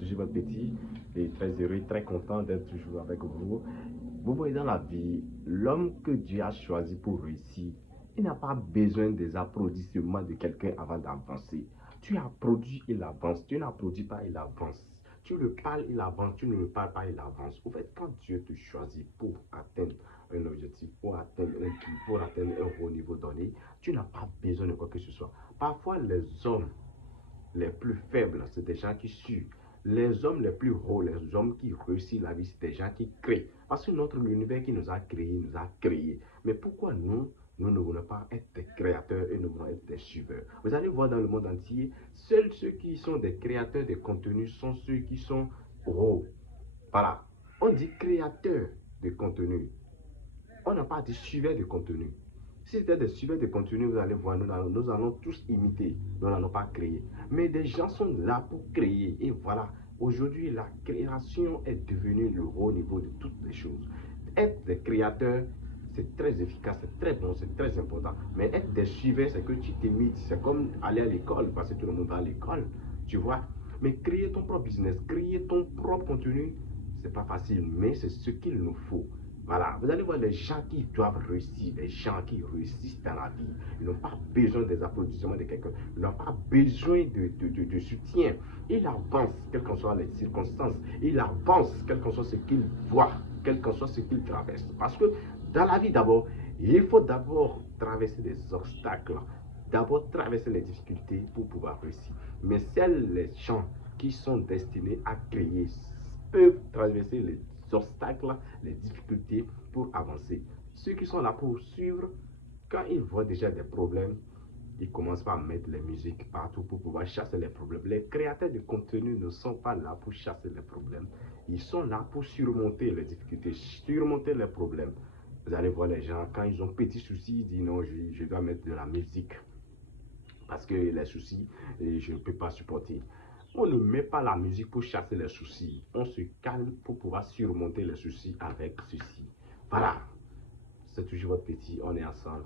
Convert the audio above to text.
toujours votre petit et très heureux, très content d'être toujours avec vous. Vous voyez dans la vie, l'homme que Dieu a choisi pour réussir, il n'a pas besoin des applaudissements de quelqu'un avant d'avancer. Tu applaudis, il avance. Tu n'applaudis pas, il avance. Tu le parles, il avance. Tu ne le parles pas, il avance. Au fait, quand Dieu te choisit pour atteindre un objectif, pour atteindre un haut niveau donné, tu n'as pas besoin de quoi que ce soit. Parfois, les hommes les plus faibles, c'est des gens qui suivent. Les hommes les plus hauts, les hommes qui réussissent la vie, c'est des gens qui créent. Parce que l'univers qui nous a créés, nous a créés. Mais pourquoi nous ne voulons pas être des créateurs et nous voulons être des suiveurs? Vous allez voir dans le monde entier, seuls ceux qui sont des créateurs de contenu sont ceux qui sont hauts. Voilà. On dit créateur de contenu. On n'a pas dit suiveur de contenu. Si c'était des suiveurs de contenu, vous allez voir, nous allons tous imiter. Nous n'allons pas créer. Mais des gens sont là pour créer. Et voilà, aujourd'hui, la création est devenue le haut niveau de toutes les choses. Être des créateurs, c'est très efficace, c'est très bon, c'est très important. Mais être des suiveurs, c'est que tu t'imites. C'est comme aller à l'école, parce que tout le monde va à l'école. Tu vois? Mais créer ton propre business, créer ton propre contenu, c'est pas facile, mais c'est ce qu'il nous faut. Voilà, vous allez voir les gens qui doivent réussir, les gens qui réussissent dans la vie. Ils n'ont pas besoin des applaudissements de quelqu'un. Ils n'ont pas besoin de soutien. Ils avancent, quelles que soient les circonstances. Ils avancent, quel que soit ce qu'ils voient, quel que soit ce qu'ils traversent. Parce que dans la vie d'abord, il faut d'abord traverser des obstacles. D'abord traverser les difficultés pour pouvoir réussir. Mais seuls les gens qui sont destinés à créer peuvent traverser les obstacles, les difficultés pour avancer. Ceux qui sont là pour suivre, quand ils voient déjà des problèmes, ils commencent par mettre les musiques partout pour pouvoir chasser les problèmes. Les créateurs de contenu ne sont pas là pour chasser les problèmes. Ils sont là pour surmonter les difficultés, surmonter les problèmes. Vous allez voir les gens, quand ils ont petits soucis, ils disent non, je dois mettre de la musique. Parce que les soucis, je ne peux pas supporter. On ne met pas la musique pour chasser les soucis. On se calme pour pouvoir surmonter les soucis avec ceci. Voilà. C'est toujours votre petit. On est ensemble.